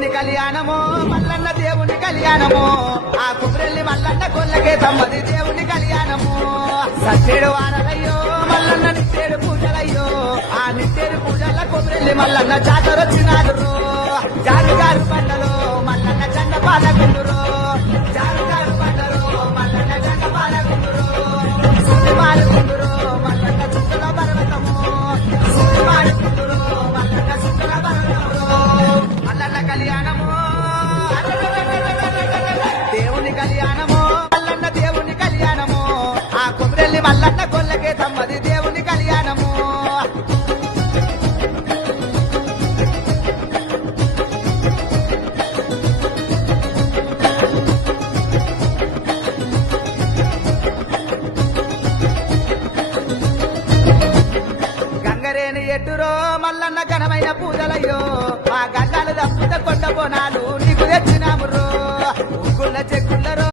దేవుని కళ్యాణమో మల్లన్న దేవుని కళ్యాణమో ఆ కుబరెల్లి మల్లన్న కొల్లకే తమ్మది దేవుని కళ్యాణము సచ్చేడు వారలయ్యో మల్లన్న నిట్టేడు పూజలయ్యో ఆ నిట్టేడు పూజల కుబరెల్లి మల్లన్న జాతర వచ్చినాడు జారుగారు పంటలో మల్లన్న జెండ పాలకుందురో జారుగారు పంటలో మల్లన్న జెండ పాలకుందురో సుత్తి పాలకుందురో మల్లన్న చుట్టల పర్వతము సుత్తి పాలకుందురో మల్లన్న చుట్టల పర్వతము మల్లన్న కళ్యాణము దేవుని కళ్యాణము మల్లన్న దేవుని కళ్యాణము ఆ కొబ్బరెల్లి మల్లన్న కొల్లకే తమ్మది దేవుని కళ్యాణము గంగరేని ఎట్టురో మల్లన్న ఘనమైన పూజలయ్యో ఆ గడ్డాలు తప్పుత కొండ బోనాలు